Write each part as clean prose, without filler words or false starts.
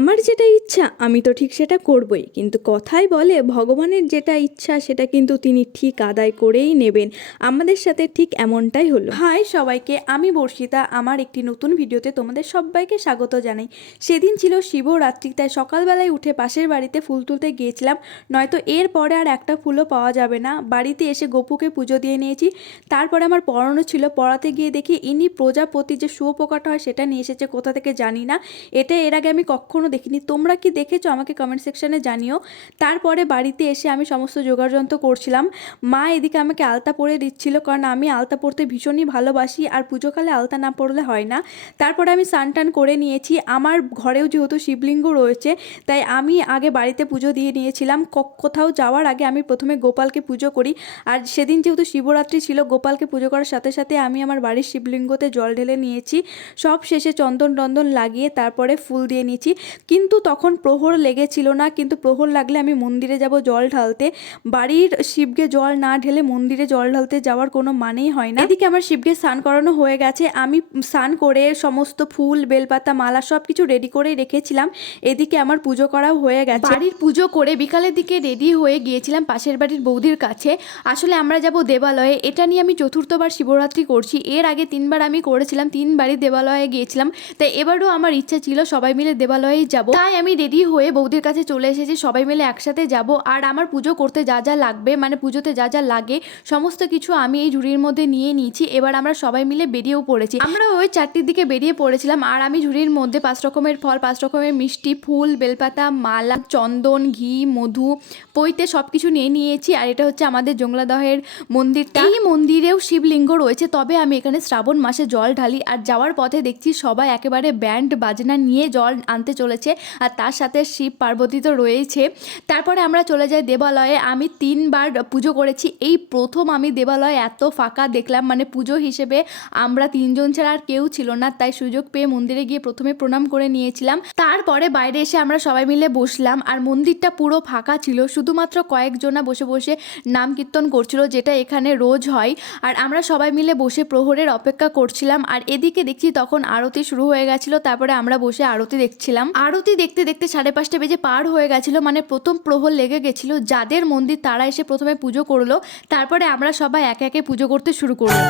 আমার যেটা ইচ্ছা আমি তো ঠিক সেটা করবই, কিন্তু কথায় বলে ভগবানের যেটা ইচ্ছা সেটা কিন্তু তিনি ঠিক আদায় করেই নেবেন। আমাদের সাথে ঠিক এমনটাই হলো। হাই সবাইকে, আমি বর্ষিতা। আমার একটি নতুন ভিডিওতে তোমাদের সবাইকে স্বাগত জানাই। সেদিন ছিল শিবরাত্রি, তাই সকালবেলায় উঠে পাশের বাড়িতে ফুল তুলতে গিয়েছিলাম, নয়তো এর পরে আর একটা ফুলও পাওয়া যাবে না। বাড়িতে এসে গোপুকে পুজো দিয়ে নিয়েছি। তারপরে আমার পড়ানো ছিল, পড়াতে গিয়ে দেখি ইনি প্রজাপতি যে শুয়োপোকাটা হয় সেটা নিয়ে এসেছে, কোথা থেকে জানি না। এটা এর আগে আমি কখনো দেখিনি। তোমরা কি দেখেছো আমাকে কমেন্ট সেকশনে জানিও। তারপরে বাড়িতে এসে আমি সমস্ত যোগাড়যন্ত্র করছিলাম। মা এদিকে আমাকে আলতা পরে দিচ্ছিল, কারণ আমি আলতা পরতে ভীষণই ভালোবাসি, আর পুজোকালে আলতা না পরলে হয় না। তারপরে আমি স্নান টান করে নিয়েছি। আমার ঘরেও যেহেতু শিবলিঙ্গ রয়েছে, তাই আমি আগে বাড়িতে পুজো দিয়ে নিয়েছিলাম। কোথাও যাওয়ার আগে আমি প্রথমে গোপালকে পুজো করি। আর সেদিন যেহেতু শিবরাত্রি ছিল, গোপালকে পুজো করার সাথে সাথে আমি আমার বাড়ির শিবলিঙ্গতে জল ঢেলে নিয়েছি। সব শেষে চন্দন টন্দন লাগিয়ে তারপরে ফুল দিয়ে নিয়েছি। কিন্তু তখন প্রহর লেগেছিল না, কিন্তু প্রহর লাগলে আমি মন্দিরে যাব জল ঢালতে। বাড়ির শিবকে জল না ঢেলে মন্দিরে জল ঢালতে যাওয়ার কোনো মানেই হয় না। এদিকে আমার শিবকে স্নান করানো হয়ে গেছে। আমি স্নান করে সমস্ত ফুল বেলপাতা মালা সব কিছু রেডি করে রেখেছিলাম। এদিকে আমার পুজো করাও হয়ে গেছে। বাড়ির পুজো করে বিকালের দিকে রেডি হয়ে গিয়েছিলাম পাশের বাড়ির বৌদির কাছে। আসলে আমরা যাব দেবালয়ে। এটা নিয়ে আমি চতুর্থবার শিবরাত্রি করছি। এর আগে 3বার আমি করেছিলাম, 3বারই দেবালয়ে গিয়েছিলাম। তাই এবারও আমার ইচ্ছা ছিল সবাই মিলে দেবালয়ে যাব। তাই আমি রেডি হয়ে বৌদির কাছে চলে এসেছি, সবাই মিলে একসাথে যাব। আর আমার পুজো করতে যা যা লাগবে, মানে পুজোতে যা যা লাগে সমস্ত কিছু আমি এই ঝুড়ির মধ্যে নিয়ে নিয়েছি। এবার আমরা সবাই মিলে বেরিয়েও পড়েছি। আমরা ওই 4টির দিকে বেরিয়ে পড়েছিলাম। আর আমি ঝুড়ির মধ্যে 5 রকমের ফল, 5 রকমের মিষ্টি, ফুল, বেলপাতা, মালা, চন্দন, ঘি, মধু, পৈতে সবকিছু নিয়ে নিয়েছি। আর এটা হচ্ছে আমাদের জংলাদহের মন্দিরটা। এই মন্দিরেও শিবলিঙ্গ রয়েছে, তবে আমি এখানে শ্রাবণ মাসে জল ঢালি। আর যাওয়ার পথে দেখছি সবাই একেবারে ব্যান্ড বাজনা নিয়ে জল আনতে চলেছে, আর তার সাথে শিব পার্বতী তো রয়েছে। তারপরে আমরা চলে যাই দেবালয়ে। আমি 3বার পুজো করেছি। এই প্রথম আমি দেবালয়ে এত ফাঁকা দেখলাম, মানে পুজো হিসেবে আমরা 3জন ছাড়া আর কেউ ছিল না। তাই সুযোগ পেয়ে মন্দিরে গিয়ে প্রথমে প্রণাম করে নিয়েছিলাম। তারপরে বাইরে এসে আমরা সবাই মিলে বসলাম। আর মন্দিরটা পুরো ফাঁকা ছিল, শুধুমাত্র কয়েকজনা বসে বসে নাম কীর্তন করছিল, যেটা এখানে রোজ হয়। আর আমরা সবাই মিলে বসে প্রহরের অপেক্ষা করছিলাম। আর এদিকে দেখছি তখন আরতি শুরু হয়ে গেছিল। তারপরে আমরা বসে আরতি দেখছিলাম। আরতি দেখতে দেখতে 5:30 বেজে পার হয়ে গেছিল, মানে প্রথম প্রহর লেগে গেছিল। যাদের মন্দির তারা এসে প্রথমে পুজো করলো, তারপরে আমরা সবাই একে একে পুজো করতে শুরু করলাম।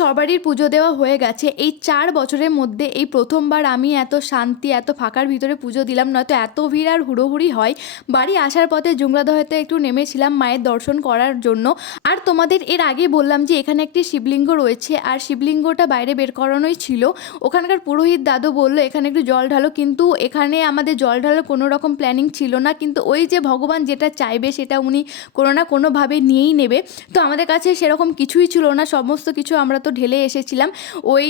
সবারই পুজো দেওয়া হয়ে গেছে। এই 4 বছরের মধ্যে এই প্রথমবার আমি এত শান্তি, এত ফাঁকার ভিতরে পুজো দিলাম। নয়তো এত ভিড় আর হুড়োহুড়ি হয়। বাড়ি আসার পথে জংলাদহেতে একটু নেমেছিলাম মায়ের দর্শন করার জন্য। আর তোমাদের এর আগে বললাম যে এখানে একটি শিবলিঙ্গ রয়েছে, আর শিবলিঙ্গটা বাইরে বের করানোই ছিল। ওখানকার পুরোহিত দাদু বললো এখানে একটু জল ঢালো, কিন্তু এখানে আমাদের জল ঢালার কোনো রকম প্ল্যানিং ছিল না। কিন্তু ওই যে ভগবান যেটা চাইবে সেটা উনি কোনো না কোনোভাবে নিয়েই নেবে। তো আমাদের কাছে সেরকম কিছুই ছিল না, সমস্ত কিছু আমরা তো ঢেলে এসেছিলাম। ওই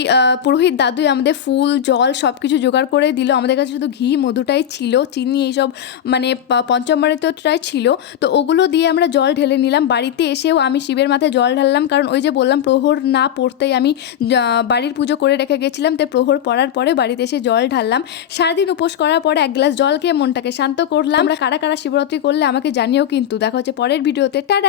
পুরোহিত দাদুই আমাদের ফুল জল সব কিছু জোগাড় করে দিল। আমাদের কাছে শুধু ঘি মধুটাই ছিল, চিনি এইসব মানে পঞ্চামৃতটাই ছিল। তো ওগুলো দিয়ে আমরা জল ঢেলে নিলাম। বাড়িতে এসেও আমি শিবের মাথায় জল ঢাললাম, কারণ ওই যে বললাম প্রহর না পড়তেই আমি বাড়ির পুজো করে রেখে গেছিলাম। তাই প্রহর পড়ার পরে বাড়িতে এসে জল ঢাললাম। সারাদিন উপোস করার পরে 1 গ্লাস জল খেয়ে মনটাকে শান্ত করলাম। আমরা কারা কারা শিবরাত্রি করলে আমাকে জানিও কিন্তু। দেখা হচ্ছে পরের ভিডিওতে। টাটা।